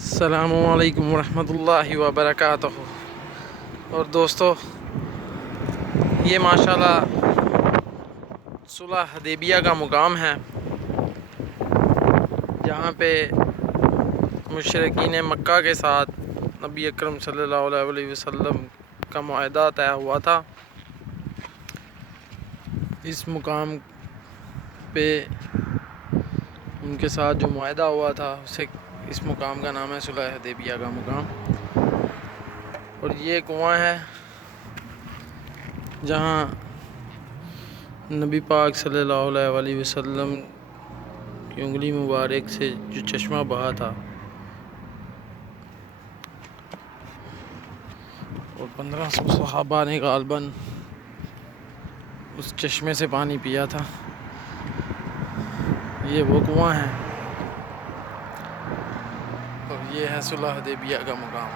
अस्सलामुअलैकुम वरहमतुल्लाहि वबरकातुहू। और दोस्तों, ये माशाल्लाह सुलह हदैबिया का मुकाम है, जहाँ पे मुशरिकीन मक्का के साथ नबी अकरम सल्लल्लाहु अलैहि वसल्लम का मुआहदा तय हुआ था। इस मुकाम पे उनके साथ जो मुआहदा हुआ था उसे इस मुकाम का नाम है सुलह हदैबिया का मुकाम। और ये कुआं है जहाँ नबी पाक सल्लल्लाहु अलैहि वसल्लम की उंगली मुबारक से जो चश्मा बहा था और 1500 सहाबा ने गालबन उस चश्मे से पानी पिया था। ये वो कुआं है और ये है सुलह हदैबिया का मुकाम।